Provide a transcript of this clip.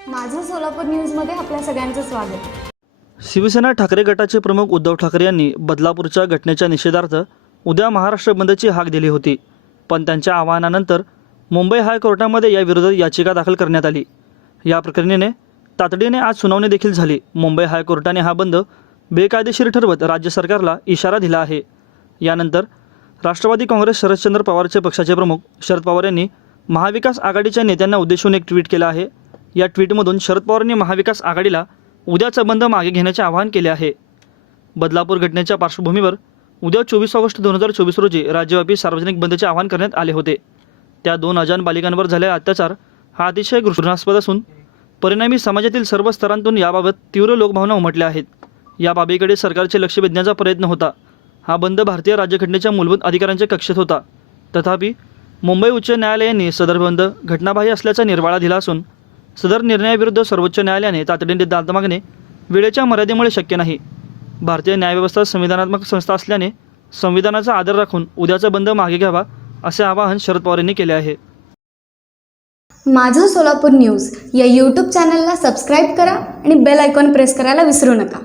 सोलापूर न्यूजमध्ये आपल्या सगळ्यांचं स्वागत. शिवसेना ठाकरे गटाचे प्रमुख उद्धव ठाकरे यांनी बदलापूरच्या घटनेच्या निषेधार्थ उद्या महाराष्ट्र बंदची हाक दिली होती. पण त्यांच्या आवाहनानंतर मुंबई हायकोर्टामध्ये याविरोधात याचिका दाखल करण्यात आली. या प्रकरणीने तातडीने आज सुनावणी देखील झाली. मुंबई हायकोर्टाने हा बंद बेकायदेशीर ठरवत राज्य सरकारला इशारा दिला आहे. यानंतर राष्ट्रवादी काँग्रेस शरदचंद्र पवारचे पक्षाचे प्रमुख शरद पवार यांनी महाविकास आघाडीच्या नेत्यांना उद्देशून एक ट्विट केलं आहे. या ट्विटमधून शरद पवारांनी महाविकास आघाडीला उद्याचा बंद मागे घेण्याचे आवाहन केले आहे. बदलापूर घटनेच्या पार्श्वभूमीवर उद्या चोवीस ऑगस्ट दोन हजार चोवीस रोजी राज्यव्यापी सार्वजनिक बंदचे आवाहन करण्यात आले होते. त्या दोन अजान बालिकांवर झालेला अत्याचार हा अतिशय घृणास्पद असून परिणामी समाजातील सर्व स्तरांतून याबाबत तीव्र लोकभावना उमटल्या आहेत. या बाबीकडे सरकारचे लक्ष वेधण्याचा प्रयत्न होता. हा बंद भारतीय राज्यघटनेच्या मूलभूत अधिकारांच्या कक्षेत होता. तथापि मुंबई उच्च न्यायालयाने सदर बंद घटनाबाह्य असल्याचा निर्वाळा दिला असून सदर निर्णयाविरुद्ध सर्वोच्च न्यायालयाने तातडीने दाद मागणे वेळेच्या मर्यादेमुळे शक्य नाही. भारतीय न्यायव्यवस्था संविधानात्मक संस्था असल्याने संविधानाचा आदर राखून उद्याचा बंद मागे घ्यावा असे आवाहन शरद पवार यांनी केले आहे. माझं सोलापूर न्यूज या यूट्यूब चॅनलला सबस्क्राईब करा आणि बेल आयकॉन प्रेस करायला विसरू नका.